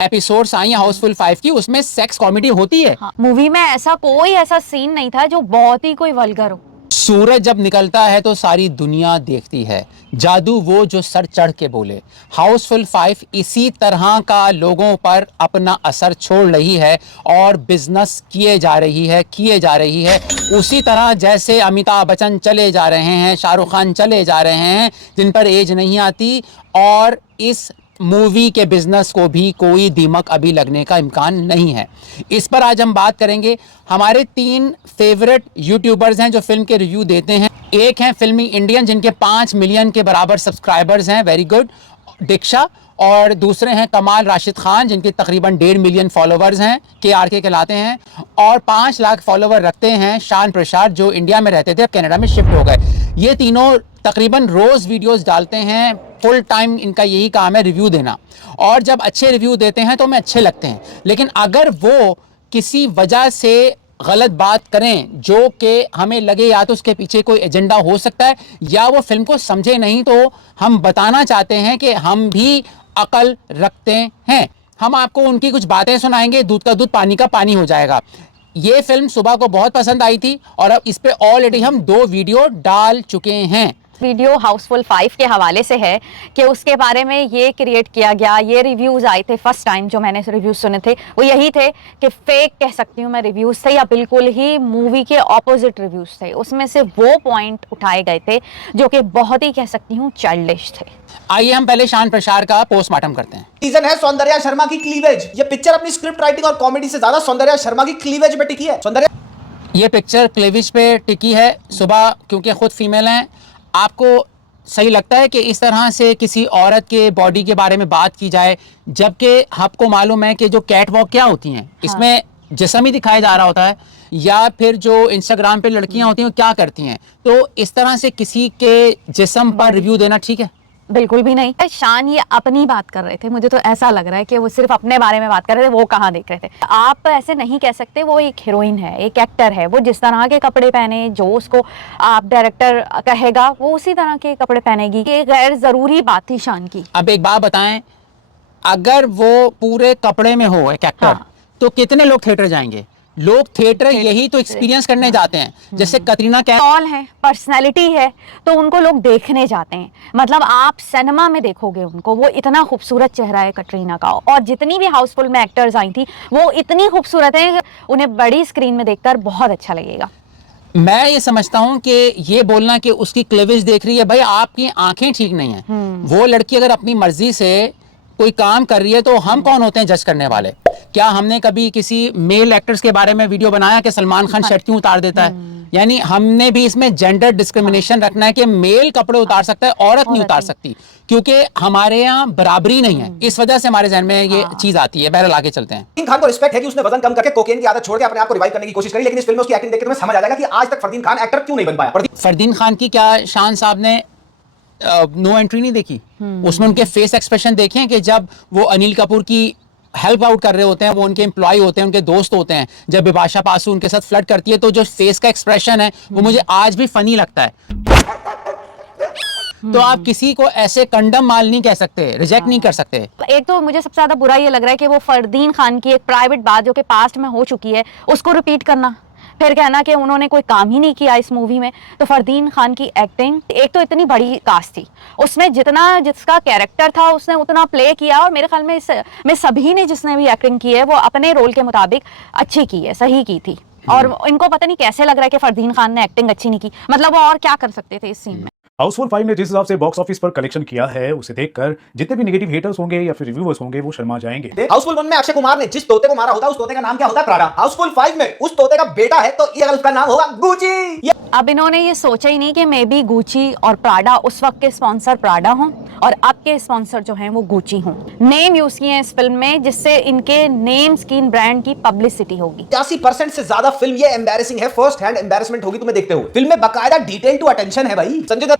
Episodes I हैं हाउसफुल 5 की, उसमें सेक्स कॉमेडी होती है। हाँ, मूवी में ऐसा सीन नहीं था जो बहुत ही कोई वल्गर हो। सूरज जब निकलता है तो सारी दुनिया देखती है, जादू वो जो सर चढ़ के बोले। हाउसफुल 5 इसी तरह का लोगों पर अपना असर छोड़ रही है और बिजनेस किए जा रही है उसी तरह जैसे अमिताभ बच्चन चले जा रहे हैं, शाहरुख खान चले जा रहे हैं, जिन पर एज नहीं आती। और इस मूवी के बिजनेस को भी कोई दीमक अभी लगने का इम्कान नहीं है। इस पर आज हम बात करेंगे। हमारे 3 फेवरेट यूट्यूबर्स हैं जो फिल्म के रिव्यू देते हैं। एक हैं फिल्मी इंडियन जिनके 5 मिलियन के बराबर सब्सक्राइबर्स हैं, वेरी गुड, दीक्षा। और दूसरे हैं कमाल राशिद खान जिनके तकरीबन 1.5 मिलियन फॉलोवर्स हैं, KRK कहलाते हैं। और 5 लाख फॉलोवर रखते हैं शान प्रसाद, जो इंडिया में रहते थे, अब कनाडा में शिफ्ट हो गए। ये तीनों तकरीबन रोज़ वीडियोस डालते हैं, फुल टाइम इनका यही काम है रिव्यू देना। और जब अच्छे रिव्यू देते हैं तो हमें अच्छे लगते हैं, लेकिन अगर वो किसी वजह से गलत बात करें जो कि हमें लगे या तो उसके पीछे कोई एजेंडा हो सकता है या वो फिल्म को समझे नहीं, तो हम बताना चाहते हैं कि हम भी अकल रखते हैं। हम आपको उनकी कुछ बातें सुनाएंगे, दूध का दूध पानी का पानी हो जाएगा। ये फिल्म सुबह को बहुत पसंद आई थी और अब इस पे ऑलरेडी हम 2 वीडियो डाल चुके हैं। वीडियो हाउसफुल 5 के हवाले से है कि उसके बारे में ये क्रिएट किया गया, ये रिव्यूज़ आए थे। फर्स्ट टाइम जो मैंने रिव्यूज़ सुने थे वो यही थे कि फेक कह सकती हूँ मैं रिव्यूज़ थे, या बिल्कुल ही मूवी के ऑपोजिट रिव्यूज़ थे। उसमें से वो पॉइंट उठाए गए थे जो कि बहुत ही कह सकती हूँ चाइल्डिश थे। आइए हम पहले शान प्रसाद का पोस्टमार्टम करते हैं। रीजन है सौंदर्या शर्मा की क्लीवेज। ये पिक्चर अपनी स्क्रिप्ट राइटिंग और कॉमेडी से ज्यादा सौंदर्या शर्मा की क्लीवेज पे टिकी है। सौंदर्या ये पिक्चर क्लीवेज पे टिकी है। सुबह क्योंकि खुद फीमेल हैं, आपको सही लगता है कि इस तरह से किसी औरत के बॉडी के बारे में बात की जाए, जबकि आपको मालूम है कि जो कैट वॉक क्या होती हैं, इसमें जिस्म ही दिखाया जा रहा होता है, या फिर जो इंस्टाग्राम पे लड़कियां होती हैं वो क्या करती हैं। तो इस तरह से किसी के जिस्म पर रिव्यू देना ठीक है? बिल्कुल भी नहीं। शान ये अपनी बात कर रहे थे, मुझे तो ऐसा लग रहा है कि वो सिर्फ अपने बारे में बात कर रहे थे, वो कहाँ देख रहे थे। आप ऐसे नहीं कह सकते, वो एक हीरोइन है, एक एक्टर है, वो जिस तरह के कपड़े पहने, जो उसको आप डायरेक्टर कहेगा वो उसी तरह के कपड़े पहनेगी। ये गैर ज़रूरी बात थी शान की। अब एक बात बताएं, अगर वो पूरे कपड़े में हो एक एक्टर, तो कितने लोग थिएटर जाएंगे? लोग थिएटर यही तो एक्सपीरियंस करने जाते हैं। जैसे कतरीना कैफ कॉल है, पर्सनैलिटी है, तो उनको लोग देखने जाते हैं। मतलब आप सिनेमा में देखोगे उनको, वो इतना खूबसूरत चेहरा है कटरीना का। और जितनी भी हाउसफुल में एक्टर्स आई थी वो इतनी खूबसूरत है, उन्हें बड़ी स्क्रीन में देखकर बहुत अच्छा लगेगा। मैं ये समझता हूँ कि ये बोलना कि उसकी क्लीवेज देख रही है, भाई आपकी आंखें ठीक नहीं है। वो लड़की अगर अपनी मर्जी से कोई काम कर रही है तो हम कौन होते हैं जज करने वाले? क्या हमने कभी किसी मेल एक्टर्स के बारे में वीडियो बनाया कि सलमान खान शर्ट क्यों उतार देता है? यानी हमने भी इसमें जेंडर डिस्क्रिमिनेशन रखना है कि मेल कपड़े उतार सकता है, औरत नहीं उतार सकती, क्योंकि हमारे यहाँ बराबरी नहीं है। इस वजह से हमारे जहन में ये चीज आती है। बहरहाल आगे चलते हैं। फरदीन खान को रिस्पेक्ट है कि उसने वजन कम करके कोकेन की आदत छोड़ के अपने आप को रिवाइव करने की कोशिश करी, लेकिन इस फिल्म में उसकी एक्टिंग देख के तुम्हें समझ आ जाएगा कि आज तक फरदीन खान एक्टर क्यों नहीं बन पाया। फरदीन खान की क्या शान साहब ने नो एंट्री नहीं देखी? उसमें उनके फेस एक्सप्रेशन देखें कि जब वो अनिल कपूर की हेल्प आउट कर रहे होते हैं, वो उनके एम्प्लॉय होते हैं, उनके दोस्त होते हैं, जब बिपाशा बासु उनके साथ फ्लर्ट करती है, तो जो फेस का एक्सप्रेशन है वो मुझे आज भी फनी लगता है। तो आप किसी को ऐसे कंडम माल नहीं कह सकते, रिजेक्ट नहीं कर सकते। एक तो मुझे सबसे ज्यादा बुरा ये लग रहा है कि वो फरदीन खान की एक प्राइवेट बात जो कि पास्ट में हो चुकी है उसको रिपीट करना, फिर कहना कि उन्होंने कोई काम ही नहीं किया इस मूवी में। तो फरदीन खान की एक्टिंग, एक तो इतनी बड़ी कास्ट थी, उसमें जिसका कैरेक्टर था उसने उतना प्ले किया, और मेरे ख्याल में सभी ने जिसने भी एक्टिंग की है वो अपने रोल के मुताबिक अच्छी की है, सही की थी। और इनको पता नहीं कैसे लग रहा है कि फरदीन खान ने एक्टिंग अच्छी नहीं की। मतलब वो और क्या कर सकते थे इस सीन में। हाउसफुल 5 ने जिस हिसाब से बॉक्स ऑफिस पर कलेक्शन किया है, उसे देखकर जितने भी नेगेटिव हेटर्स होंगे या फिर रिव्यूअर्स होंगे वो शर्मा जाएंगे। हाउसफुल 1 में अक्षय कुमार ने जिस तोते को मारा होता है उस तोते का नाम क्या होता है? प्राडा। हाउसफुल 5 में उस तोते का बेटा है तो ये उसका नाम होगा गुची। अब इन्होंने ये सोचा ही नहीं कि मे बी गुची और प्राडा उस वक्त के स्पॉन्सर प्राडा हों और अब के स्पॉन्सर जो हैं वो गुची हों। नेम यूज किए हैं इस फिल्म में जिससे इनके नेम स्किन ब्रांड की पब्लिसिटी होगी। 80% से ज्यादा फिल्म ये एम्बैरेसिंग है, फर्स्ट हैंड एम्बैरेसमेंट होगी तुम्हें देखते हुए। फिल्म में बाकायदा डिटेल टू अटेंशन है भाई। संजय दत्त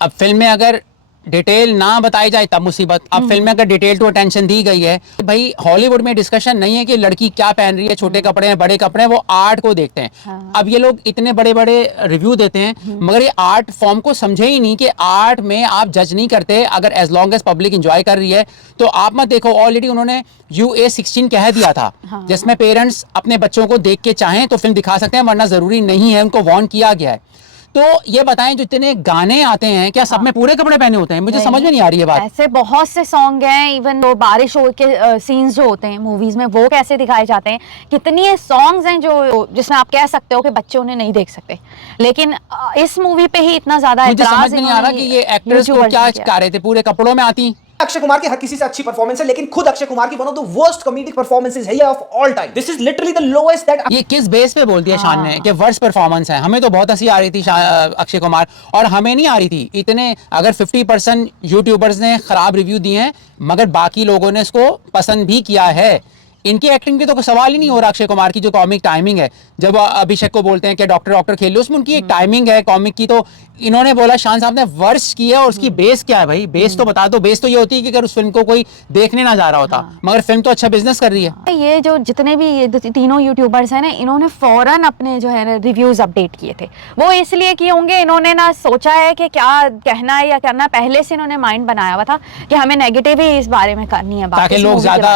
अब फिल्म में अगर डिटेल ना बताई जाए तब मुसीबत। अब फिल्म में अगर डिटेल टू अटेंशन दी गई है, भाई हॉलीवुड में डिस्कशन नहीं है कि लड़की क्या पहन रही है, छोटे कपड़े हैं बड़े कपड़े हैं, वो आर्ट को देखते हैं। हाँ। अब ये लोग इतने बड़े बड़े रिव्यू देते हैं मगर ये आर्ट फॉर्म को समझे ही नहीं कि आर्ट में आप जज नहीं करते। अगर as long as public enjoy कर रही है तो आप मत देखो। ऑलरेडी उन्होंने UA-16 कह दिया था, हाँ। जिसमें पेरेंट्स अपने बच्चों को देख के चाहें तो फिल्म दिखा सकते हैं, वरना जरूरी नहीं है, उनको वार्न किया गया है। तो ये बताएं, जो इतने गाने आते हैं क्या सब में पूरे कपड़े पहने होते हैं? मुझे समझ में नहीं आ रही है बात। ऐसे बहुत से सॉन्ग हैं, इवन वो बारिश हो के सीन्स जो होते हैं मूवीज में वो कैसे दिखाए जाते हैं। कितनी सॉन्ग्स हैं जो जिसमें आप कह सकते हो कि बच्चे उन्हें नहीं देख सकते, लेकिन इस मूवी पे ही इतना ज्यादा मुझे समझ में नहीं आ रहा कि ये एक्टर्स को क्या कह रहे थे, पूरे कपड़ों में आती। अक्षय कुमार की हर किसी से अच्छी परफॉर्मेंस है, लेकिन खुद अक्षय कुमार की one of the worst comedic performances है of all time. This is literally the lowest that. ये किस बेस पे बोल दिया शान ने कि वर्स्ट परफॉर्मेंस है? हमें तो बहुत हंसी आ रही थी अक्षय कुमार, और हमें नहीं आ रही थी इतने। अगर 50% यूट्यूबर्स ने खराब रिव्यू दिए हैं मगर बाकी लोगों ने इसको पसंद भी किया है। इनकी एक्टिंग की तो कोई सवाल ही नहीं हो रहा। अक्षय कुमार की जो कॉमिक टाइमिंग है, जब अभिषेक को बोलते हैं कि डॉक्टर खेल लो, उसमें उनकी एक टाइमिंग है कॉमिक की। तो इन्होंने बोला शान साहब ने वर्ष की है, और उसकी बेस क्या है भाई? बेस तो बता दो। बेस तो ये होती है कि अगर उस फिल्म को कोई देखने ना जा रहा होता, मगर फिल्म तो अच्छा बिजनेस कर रही है। ये जो जितने भी ये तीनों यूट्यूबर्स हैं ना, इन्होंने फौरन अपने जो है रिव्यूज अपडेट किए थे। वो इसलिए किए होंगे, इन्होंने ना सोचा है कि क्या कहना है या करना है, पहले से इन्होंने माइंड बनाया हुआ था कि हमें नेगेटिव ही इस बारे में करनी है बात, ताकि लोग ज्यादा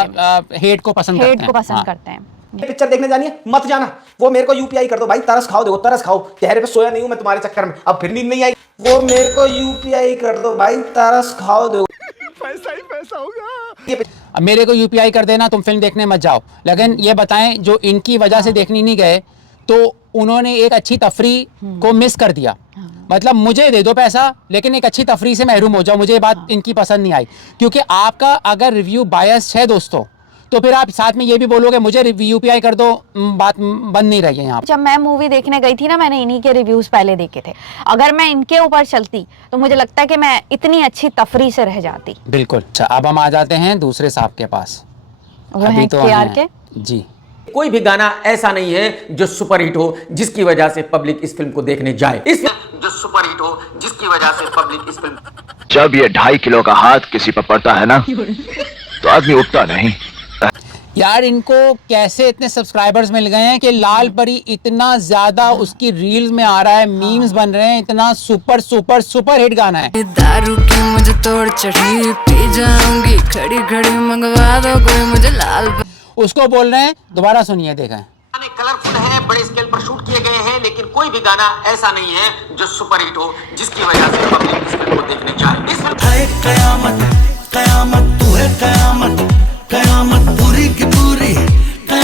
हेट को पसंद करते हैं। पिक्चर देखने जानी है मत जाना, वो मेरे को यूपीआई कर दो भाई, तरस खाओ, देखो तरस खाओ। चेहरे पे सोया नहीं हूं मैं तुम्हारे चक्कर में, अब फिर नींद नहीं आई। वो मेरे को यूपीआई कर दो भाई, तरस खाओ, देखो पैसा ही पैसा होगा। अब मेरे को UPI कर देना, तुम फिल्म देखने मत जाओ। लेकिन ये बताएं, जो इनकी वजह से देखने नहीं गए तो उन्होंने एक अच्छी तफरी को मिस कर दिया। मतलब मुझे दे दो पैसा लेकिन एक अच्छी तफरी से महरूम हो जाओ। मुझे ये बात इनकी पसंद नहीं आई, क्योंकि आपका अगर रिव्यू बायस है दोस्तों, तो फिर आप साथ में ये भी बोलोगे मुझे UPI कर दो, बात बंद नहीं रही है यहाँ। जब मैं मूवी देखने गई थी ना, मैंने इन्हीं के रिव्यूज पहले देखे थे। अगर मैं इनके ऊपर चलती तो मुझे लगता है कि मैं इतनी अच्छी तफरी से रह जाती। बिल्कुल। अच्छा, अब हम आ जाते हैं दूसरे साहब के पास। वो हैं KR के। जी। कोई भी गाना ऐसा नहीं है जो सुपरहिट हो जिसकी वजह से पब्लिक इस फिल्म को देखने जाए। इस जो सुपरहिट हो जिसकी वजह से पब्लिक इस फिल्म। जब ये 2.5 किलो का हाथ किसी पर पड़ता है ना, तो आदमी उठता नहीं। यार इनको कैसे इतने सब्सक्राइबर्स मिल गए हैं कि लाल परी इतना ज्यादा उसकी रील्स में आ रहा है, मीम्स बन रहे हैं, इतना सुपर सुपर सुपर हिट गाना है। दारू की मुझे तोड़ चढ़ी, पी जाऊंगी खड़ी खड़ी, मंगवा दो कोई मुझे लाल। उसको बोल रहे हैं, दोबारा सुनिए, देखें। गाने कलरफुल हैं, बड़े स्केल पर शूट किए गए हैं, लेकिन कोई भी गाना ऐसा नहीं है जो सुपरहिट हो जिसकी वजह से पब्लिक इस फिल्म को देखने जाए। इस फिल्म कयामत कयामत तू है, कयामत कयामत पूरी की पूरी।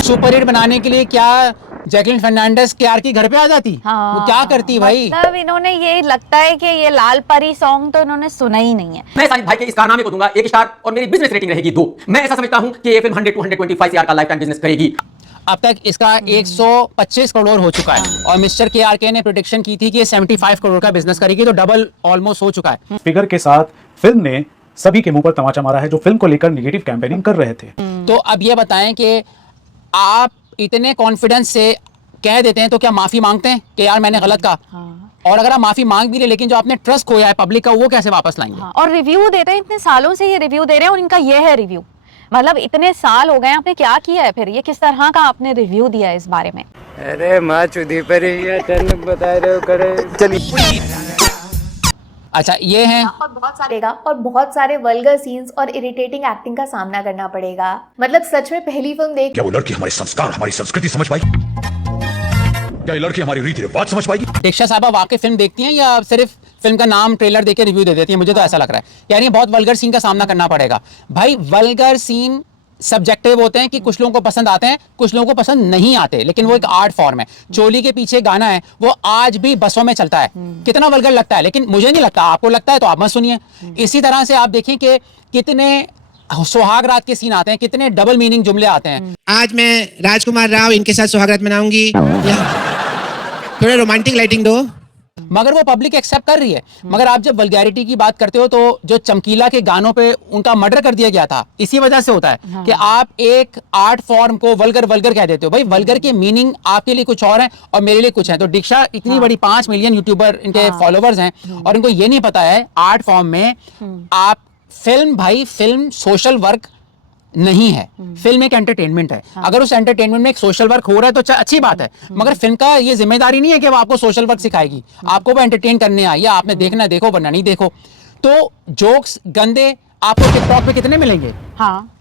सुपर हिट बनाने के लिए क्या जैकलिन फर्नांडिस KR की घर पे आ जाती? वो क्या करती भाई? मतलब इन्होंने, ये लगता है कि ये लाल परी सॉन्ग तो इन्होंने सुना ही नहीं है। मैं साजिद भाई के इस कारनामे को दूंगा 1 स्टार और मेरी बिजनेस रेटिंग रहेगी 2। मैं ऐसा समझता हूं कि ये फिल्म 100 to 125 CR का लाइफ टाइम बिजनेस करेगी। अब तक इसका 125 करोड़ हो चुका है, और मिस्टर KRK ने प्रेडिक्शन की थी कि ये 75 करोड़ का बिजनेस करेगी, तो डबल ऑलमोस्ट हो चुका है। फिगर के साथ फिल्म ने सभी के मुंह पर तमाचा मारा है जो फिल्म को लेकर नेगेटिव कैंपेनिंग कर रहे थे। तो अब ये बताएं कि आप इतने कॉन्फिडेंस से कह देते हैं तो क्या माफी मांगते हैं कि यार मैंने गलत कहा? और अगर आप माफी मांग भी रहे लेकिन जो आपने ट्रस्ट खोया है पब्लिक का, वो कैसे वापस लाएंगे? और रिव्यू देते हैं, इतने सालों से ये रिव्यू दे रहे हैं और इनका ये है रिव्यू। मतलब इतने साल हो गए, आपने क्या किया है फिर? ये किस तरह का आपने रिव्यू दिया है इस बारे में? अरे माँ चुदी पर बता रहे हो करे। चलिए, अच्छा, ये है और बहुत सारे वल्गर सीन्स और इरिटेटिंग एक्टिंग का सामना करना पड़ेगा। मतलब सच में पहली फिल्म देख क्या वो लड़की हमारे संस्कार हमारी संस्कृति समझ पाई? क्या ये लड़की हमारी रीति रिवाज समझ पाएगी? दीक्षा साहब वाकई फिल्म देखती हैं या सिर्फ फिल्म का नाम ट्रेलर देके रिव्यू दे देती हैं? मुझे तो ऐसा लग रहा है यानी बहुत वल्गर सीन का सामना करना पड़ेगा। भाई वल्गर सीन सब्जेक्टिव होते हैं कि कुछ लोगों को पसंद आते हैं, कुछ लोगों को पसंद नहीं आते, लेकिन वो एक आर्ट फॉर्म है। चोली के पीछे गाना है, वो आज भी बसों में चलता है। कितना वल्गर लगता है, लेकिन मुझे नहीं लगता। आपको लगता है तो आप मत सुनिए। इसी तरह से आप देखें कि कितने सुहाग रात के सीन आते हैं, कितने डबल मीनिंग जुमले आते हैं। आज मैं राजकुमार राव इनके साथ सुहाग रात मनाऊंगी, थोड़ा रोमांटिक लाइटिंग दो। मगर वो पब्लिक एक्सेप्ट कर रही है। मगर आप जब वल्गैरिटी की बात करते हो तो जो चमकीला के गानों पे उनका मर्डर कर दिया गया था, इसी वजह से होता है कि आप एक आर्ट फॉर्म को वल्गर वल्गर कह देते हो। भाई वल्गर की मीनिंग आपके लिए कुछ और है और मेरे लिए कुछ है। तो दीक्षा इतनी बड़ी 5 मिलियन यूट्यूबर इनके फॉलोवर्स हैं और इनको ये नहीं पता है आर्ट फॉर्म में आप फिल्म सोशल वर्क नहीं है। फिल्म एक एंटरटेनमेंट है। अगर उस एंटरटेनमेंट में एक सोशल वर्क हो रहा है तो अच्छी बात है, मगर फिल्म का ये जिम्मेदारी नहीं है कि वो आपको सोशल वर्क सिखाएगी। आपको वो एंटरटेन करने आई है, आपने देखना देखो वरना नहीं देखो। तो जोक्स गंदे आपको टिकटॉक पे कितने मिलेंगे,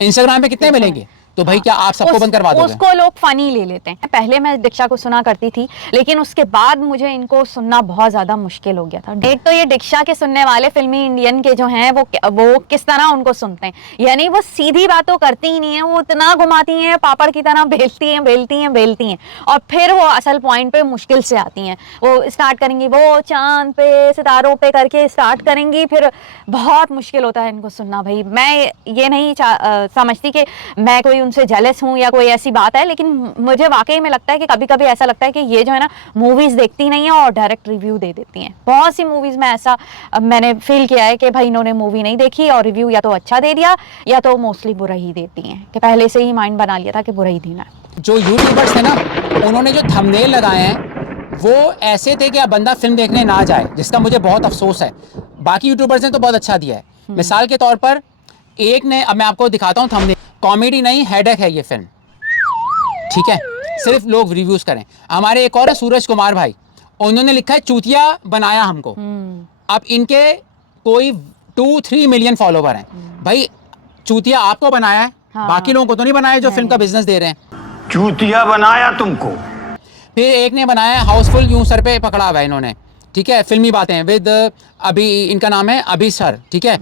इंस्टाग्राम पे कितने मिलेंगे? तो भाई क्या आप सबको बंद करवा दोगे? उसको लोग फनी ले लेते हैं। पहले मैं दीक्षा को सुना करती थी, लेकिन उसके बाद मुझे इनको सुनना बहुत ज्यादा मुश्किल हो गया था। एक तो ये दीक्षा के सुनने वाले फिल्मी इंडियन के जो हैं वो किस तरह उनको सुनते हैं, यानी वो सीधी बातों करती ही नहीं है, वो इतना घुमाती हैं, पापड़ की तरह बेलती हैं और फिर वो असल पॉइंट पे मुश्किल से आती हैं। वो स्टार्ट करेंगी, वो चांद पे सितारों पे करके स्टार्ट करेंगी, फिर बहुत मुश्किल होता है इनको सुनना। भाई मैं ये नहीं समझती कि मैं कोई उनसे जेलस हूँ या कोई ऐसी बात है, लेकिन मुझे वाकई में लगता है कि कभी कभी ऐसा लगता है कि ये जो है ना मूवीज देखती नहीं है और डायरेक्ट रिव्यू दे देती हैं। बहुत सी मूवीज में ऐसा मैंने फील किया है कि भाई इन्होंने मूवी नहीं देखी और रिव्यू या तो अच्छा दे दिया या तो मोस्टली बुरा ही देती हैं, कि पहले से ही माइंड बना लिया था कि बुरा ही देना है। जो यूट्यूबर्स थे ना, उन्होंने जो थंबनेल लगाए हैं वो ऐसे थे कि अब बंदा फिल्म देखने ना जाए, जिसका मुझे बहुत अफसोस है। बाकी यूट्यूबर्स ने तो बहुत अच्छा दिया है। मिसाल के तौर पर एक ने, अब मैं आपको दिखाता हूँ थंबनेल, कॉमेडी नहीं हेडेक है ये फिल्म, ठीक है, सिर्फ लोग रिव्यूज करें। हमारे एक और है सूरज कुमार भाई, उन्होंने लिखा है चूतिया बनाया हमको। अब इनके कोई 2-3 मिलियन फॉलोवर हैं। भाई चूतिया आपको बनाया है, बाकी लोगों को तो नहीं बनाया जो फिल्म का बिजनेस दे रहे हैं। चूतिया बनाया तुमको। फिर एक ने बनाया है हाउसफुल, यूं सर पे पकड़ा हुआ है इन्होंने, ठीक है, फिल्मी बातें विद अभी, इनका नाम है अभी सर, ठीक है।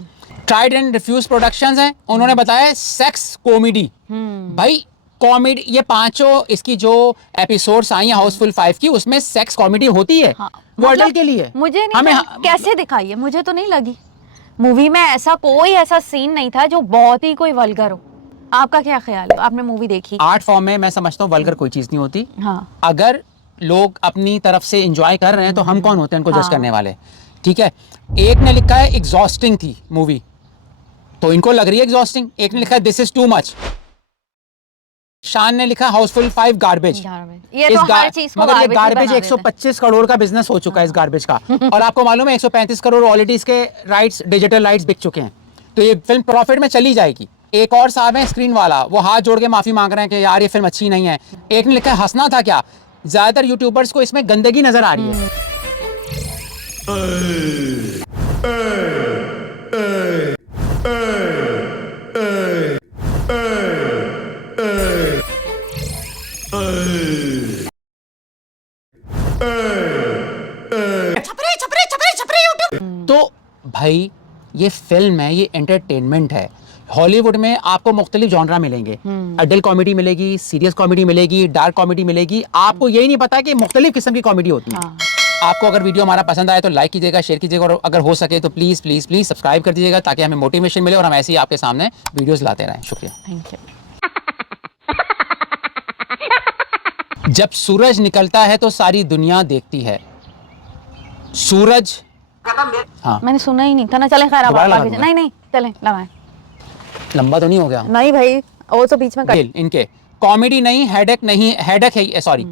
ट्राइड एंड रिफ्यूज प्रोडक्शंस हैं, उन्होंने बताया सेक्स कॉमेडी। भाई कॉमेडी, ये पांचों इसकी जो एपिसोड्स आई हैं हाउसफुल 5 की, उसमें सेक्स कॉमेडी होती है। वो अडल्ट के लिए मुझे नहीं कैसे दिखाई है, मुझे तो नहीं लगी मूवी में ऐसा कोई ऐसा सीन नहीं था जो बहुत ही कोई वल्गर हो। आपका क्या ख्याल है? आपने मूवी देखी? आर्ट फॉर्म में मैं समझता हूँ वल्गर कोई चीज नहीं होती। अगर लोग अपनी तरफ से एंजॉय कर रहे हैं तो हम कौन होते हैं इनको जज करने वाले, ठीक है। एक ने लिखा है एग्जॉस्टिंग थी मूवी, तो इनको लग रही है एग्जॉस्टिंग। एक ने लिखा है दिस इज टू मच। शान ने लिखा हाउसफुल 5 गार्बेज। ये तो हर चीज को मगर ये गार्बेज 125 करोड़ का बिजनेस हो चुका है इस गार्बेज का। और आपको मालूम है 135 करोड़ ऑलरेडी इसके राइट्स, डिजिटल राइट्स बिक चुके हैं। तो ये फिल्म प्रॉफिट में चली जाएगी। एक और साहब है स्क्रीन वाला, वो हाथ जोड़ के माफी मांग रहे हैं कि यार ये फिल्म अच्छी नहीं है। एक ने लिखा है हंसना था क्या। ज्यादातर यूट्यूबर्स को इसमें गंदगी नजर आ रही है। तो भाई ये फिल्म है, ये एंटरटेनमेंट है। हॉलीवुड में आपको मुख्तलिफ जॉनरा मिलेंगे, अडल्ट कॉमेडी मिलेगी, सीरियस कॉमेडी मिलेगी, डार्क कॉमेडी मिलेगी। आपको यही नहीं पता कि मुख्तलिफ किस्म की कॉमेडी होती है। आपको अगर वीडियो हमारा पसंद आए तो लाइक कीजिएगा, शेयर कीजिएगा और अगर हो सके तो प्लीज़ प्लीज़ प्लीज़ सब्सक्राइब कर दीजिएगा ताकि हमें मोटिवेशन मिले और हम ऐसे ही आपके सामने वीडियोस लाते रहें। शुक्रिया। Thank you. जब सूरज निकलता है तो सारी दुनिया देखती है। सूरज, हाँ मैंने सुना ही नहीं था ना। चलें खैर, अब नहीं नहीं चलें, लगाएं। लंबा तो नहीं हो गया? नहीं भाई, वो तो बीच में इनके कॉमेडी नहीं, हेडेक नहीं, हेडेक है, सॉरी